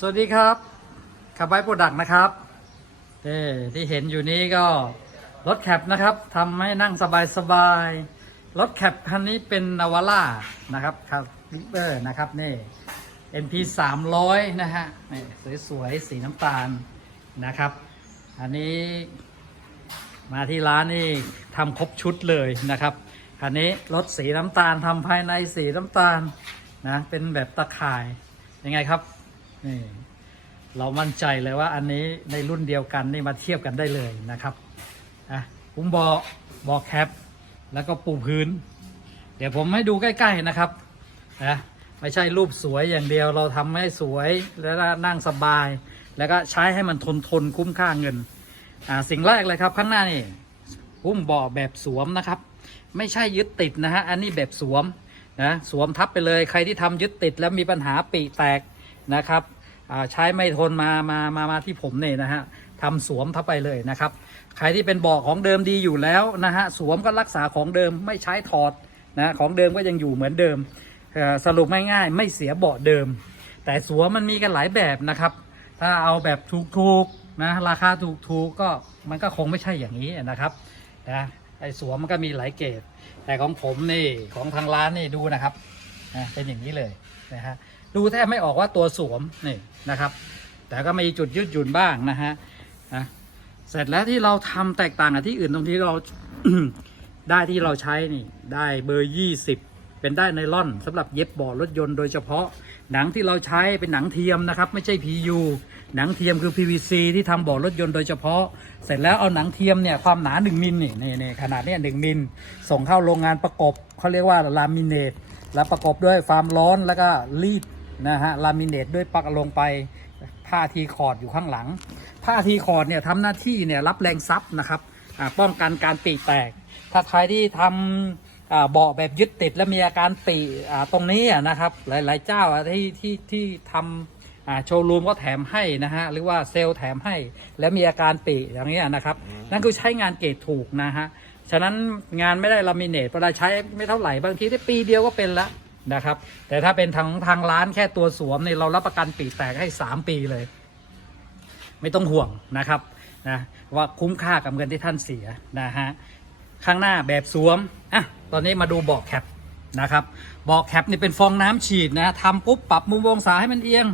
สวัสดีครับขับไบโปรดักต์นะครับเอ่ที่เห็นอยู่นี้ก็ รถแคปนะครับทำให้นั่งสบายๆรถแคปคันนี้เป็นนาวาร่านะครับครับเบออนะครับนี่ NP 300นะฮะนี่สวยๆ สีน้ำตาลนะครับ อันนี้มาที่ร้านนี่ทำครบชุดเลยนะครับ คันนี้รถสีน้ำตาลทำภายในสีน้ำตาลนะเป็นแบบตะข่ายยังไงครับ นี่เรามั่นใจเลยว่าอันนี้ในรุ่นเดียวกันนี่มาเทียบกันได้เลยนะครับอะผมบอบอกแคป แล้วก็ปูพื้น เดี๋ยวผมให้ดูใกล้ ๆนะครับนะไม่ใช่รูปสวยอย่างเดียวเราทำให้สวยแล้วนั่งสบาย แล้วก็ใช้ให้มันทนทนคุ้มค่าเงินอ่าสิ่งแรกเลยครับข้างหน้านี่พุ่มเบาะแบบสวมนะครับ ไม่ใช่ยึดติดนะฮะอันนี้แบบสวมนะสวมทับไปเลยใครที่ทำยึดติดแล้วมีปัญหาปีแตกนะครับ ใช้ไม่ทนมามามามาที่ผมเนี่ยนะฮะทำสวมทับไปเลยนะครับ ใครที่เป็นเบาะของเดิมดีอยู่แล้วนะฮะสวมก็รักษาของเดิมไม่ใช้ถอดนะของเดิมก็ยังอยู่เหมือนเดิมสรุปง่ายๆไม่เสียเบาะเดิม แต่สวมมันมีกันหลายแบบนะครับ ถ้าเอาแบบถูกๆนะราคาถูกๆก็มันก็คงไม่ใช่อย่างนี้นะครับนะไอ้สวมมันก็มีหลายเกรดแต่ของผมนี่ของทางร้านนี่ดูนะครับนะเป็นอย่างนี้เลยนะฮะ ดูแทบไม่ออกว่าตัวสวมนี่นะครับ แต่ก็มีจุดยืดหยุ่นบ้างนะฮะนะเสร็จแล้วที่เราทำแตกต่างกับที่อื่นตรงที่เราได้ที่เราใช้นี่ได้เบอร์20เป็นได้ไนล่อนสำหรับเย็บเบาะรถยนต์โดยเฉพาะ หนังที่เราใช้เป็นหนังเทียมนะครับ ไม่ใช่ PU หนังเทียมคือ PVC ที่ทำเบาะรถยนต์โดยเฉพาะ เสร็จแล้วเอาหนังเทียมเนี่ยความหนา 1 มิลนี่นี่นี่ขนาดเนี้ย1มิลส่งเข้าโรงงานประกบเขาเรียกว่าลามิเนตแล้วประกบด้วยความร้อนแล้วก็รีด นะฮะลามิเนตด้วยปักลงไปผ้าทีคอร์ดอยู่ข้างหลัง ผ้าทีคอร์ดเนี่ยทำหน้าที่เนี่ยรับแรงซับนะครับอ่าป้องกันการปีแตก ถ้าใครที่ทำอ่าเบาะแบบยึดติดแล้วมีอาการปีอ่าตรงนี้อะนะครับ หลาย ๆ เจ้าอะที่ที่ที่ทำอ่าโชว์รูมก็แถมให้นะฮะหรือว่าเซลล์แถมให้ แล้วมีอาการปีอย่างนี้ยนะครับ นั่นคือใช้งานเกรดถูกนะฮะฉะนั้นงานไม่ได้ลามิเนตเวลาใช้ไม่เท่าไหร่บางทีได้ปีเดียวก็เป็นละ นะครับ แต่ถ้าเป็นทางทางร้านแค่ตัวสวมเนี่ยเรารับประกันปีแตกให้ 3 ปีเลย ไม่ต้องห่วงนะครับนะว่าคุ้มค่ากับเงินที่ท่านเสียนะฮะข้างหน้าแบบสวมอะตอนนี้มาดูเบาะแคปนะครับเบาะแคปนี่เป็นฟองน้ำฉีดนะทำปุ๊บปรับมุมองศาให้มันเอียง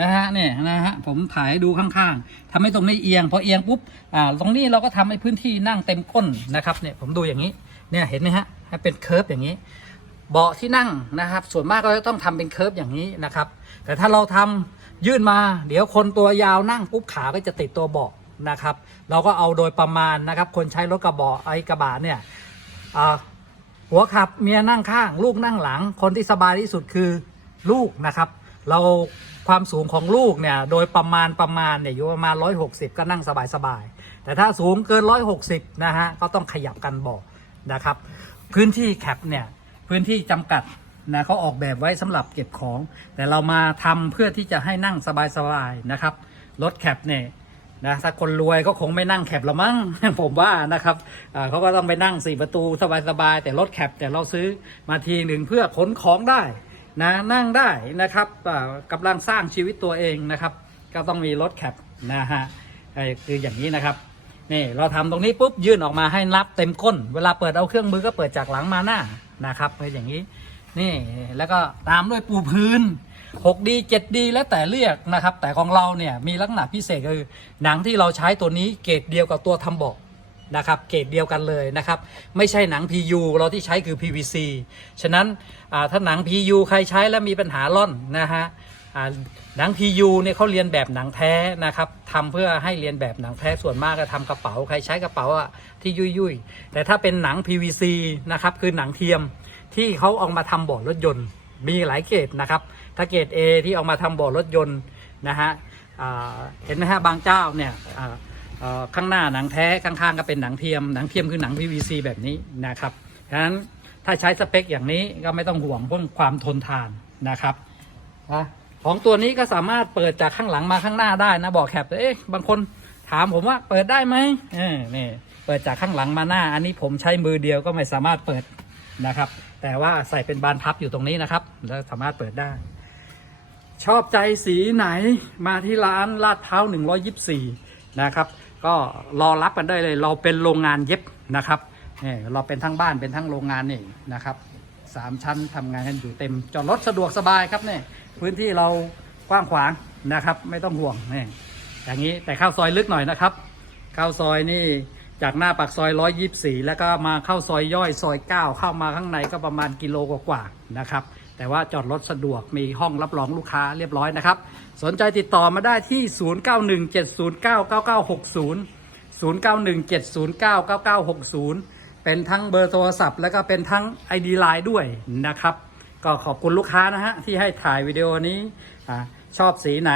นะฮะเนี่ยนะฮะผมถ่ายให้ดูข้างๆทำให้ตรงนี้เอียงพอเอียงปุ๊บอ่าตรงนี้เราก็ทำให้พื้นที่นั่งเต็มก้นนะครับเนี่ยผมดูอย่างนี้เนี่ยเห็นไหมฮะให้เป็นเคิร์ฟอย่างนี้ เบาะที่นั่งนะครับ ส่วนมากเราจะต้องทำเป็นเคิร์ฟอย่างนี้นะครับ แต่ถ้าเราทำยื่นมา เดี๋ยวคนตัวยาวนั่งปุ๊บขาก็จะติดตัวเบาะนะครับ เราก็เอาโดยประมาณนะครับ คนใช้รถกระบะไอ้กระบะเนี่ยหัวขับเมียนั่งข้าง ลูกนั่งหลัง คนที่สบายที่สุดคือลูกนะครับ เราความสูงของลูกเนี่ยโดยประมาณประมาณเนี่ยอยู่ประมาณ 160 ก็นั่งสบายๆแต่ถ้าสูงเกิน 160 นะฮะก็ต้องขยับกันเบาะนะครับ พื้นที่แคปเนี่ย พื้นที่จำกัดนะเขาออกแบบไว้สำหรับเก็บของ แต่เรามาทำเพื่อที่จะให้นั่งสบายๆนะครับ รถแคปเนี่ยนะถ้าคนรวยก็คงไม่นั่งแคปละมั้ง ผมว่านะครับอ่าเขาก็ต้องไปนั่งสี่ประตูสบายๆแต่รถแคปแต่เราซื้อมาทีหนึ่งเพื่อขนของได้นะนั่งได้นะครับอ่ากำลังสร้างชีวิตตัวเองนะครับ ก็ต้องมีรถแคปนะฮะไอ้คืออย่างนี้นะครับนี่เราทำตรงนี้ปุ๊บยื่นออกมาให้นับเต็มก้น เวลาเปิดเอาเครื่องมือก็เปิดจากหลังมาหน้า นะครับเป็นอย่างนี้นี่แล้วก็ตามด้วยปูพื้น 6D 7D แล้วแต่เรียกนะครับ แต่ของเราเนี่ยมีลักษณะพิเศษคือหนังที่เราใช้ตัวนี้เกรดเดียวกับตัวทำเบาะนะครับเกรดเดียวกันเลยนะครับ ไม่ใช่หนัง PU เราที่ใช้คือ PVC ฉะนั้นถ้าหนัง PU ใครใช้แล้วมีปัญหาล่อนนะฮะหนัง PU เนี่ยเขาเรียนแบบหนังแท้นะครับทำเพื่อให้เรียนแบบหนังแท้ส่วนมากก็ทำกระเป๋าใครใช้กระเป๋าอะที่ยุยยุยแต่ถ้าเป็นหนัง PVC นะครับคือหนังเทียม ที่เขาเอามาทำเบาะรถยนต์ มีหลายเกรดนะครับ ถ้าเกรด A ที่เอามาทำเบาะรถยนต์นะฮะเห็นไหมฮะบางเจ้าเนี่ยข้างหน้าหนังแท้ข้างๆก็เป็นหนังเทียมหนังเทียมคือหนัง PVC แบบนี้นะครับฉะนั้นถ้าใช้สเปคอย่างนี้ก็ไม่ต้องห่วงเรื่องความทนทานนะครับนะของตัวนี้ก็สามารถเปิดจากข้างหลังมาข้างหน้าได้นะบอกแคปเอ๊ะบางคนถามผมว่าเปิดได้ไหมเออนี่เปิดจากข้างหลังมาหน้า อันนี้ผมใช้มือเดียวก็ไม่สามารถเปิด นะครับ แต่ว่าใส่เป็นบานพับอยู่ตรงนี้นะครับ แล้วสามารถเปิดได้ ชอบใจสีไหนมาที่ร้านลาดพร้าว124 นะครับ ก็รอรับกันได้เลย เราเป็นโรงงานเย็บนะครับนี่เราเป็นทั้งบ้านเป็นทั้งโรงงานนี่นะครับสามชั้นทำงานกันอยู่เต็ม จอดรถสะดวกสบายครับเนี่ยพื้นที่เรากว้างขวางนะครับ ไม่ต้องห่วงนี่อย่างนี้แต่เข้าซอยลึกหน่อยนะครับ เข้าซอยนี่ จากหน้าปากซอย 124 แล้วก็มาเข้าซอยย่อยซอย 9 เข้ามาข้างในก็ประมาณกิโลกว่าๆนะครับ แต่ว่าจอดรถสะดวกมีห้องรับรองลูกค้าเรียบร้อยนะครับ สนใจติดต่อมาได้ที่ 0917099960917099960 เป็นทั้งเบอร์โทรศัพท์ แล้วก็เป็นทั้ง ID Line ด้วยนะครับ ก็ขอบคุณลูกค้านะฮะ ที่ให้ถ่ายวิดีโอนี้อชอบสีไหน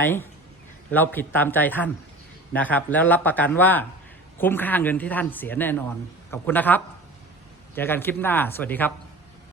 เราผิดตามใจท่านนะครับ แล้วรับประกันว่า คุ้มค่าเงินที่ท่านเสียแน่นอน ขอบคุณนะครับ เจอกันคลิปหน้า สวัสดีครับ